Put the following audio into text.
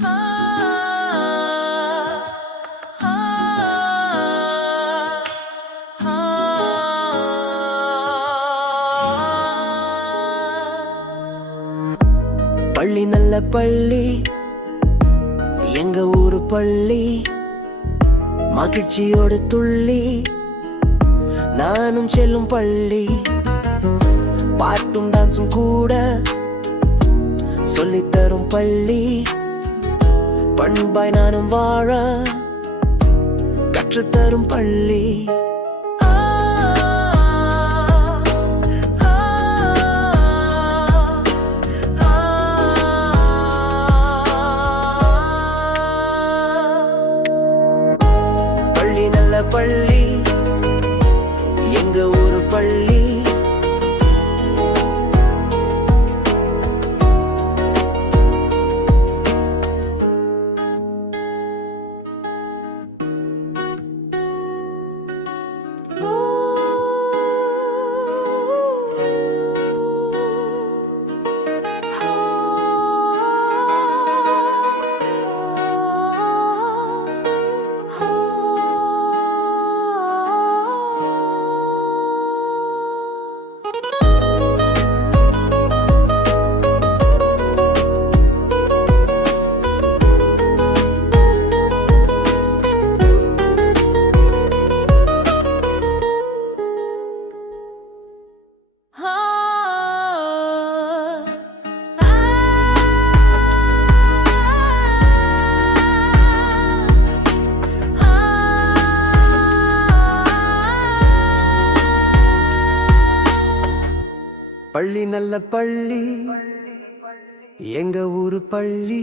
Ah, ah, ah. பள்ளி நல்ல பள்ளி. எங்க ஊரு பள்ளி. மகிழ்ச்சியோடு துள்ளி. நானும் செல்லும் பள்ளி. பாட்டும் டான்ஸும் கூட சொல்லித்தரும் பள்ளி. பண்பாய் நானும் வாழ கற்றுத்தரும் பள்ளி. பள்ளி நல்ல பள்ளி. பள்ளி நல்ல பள்ளி. எங்க ஊரு பள்ளி.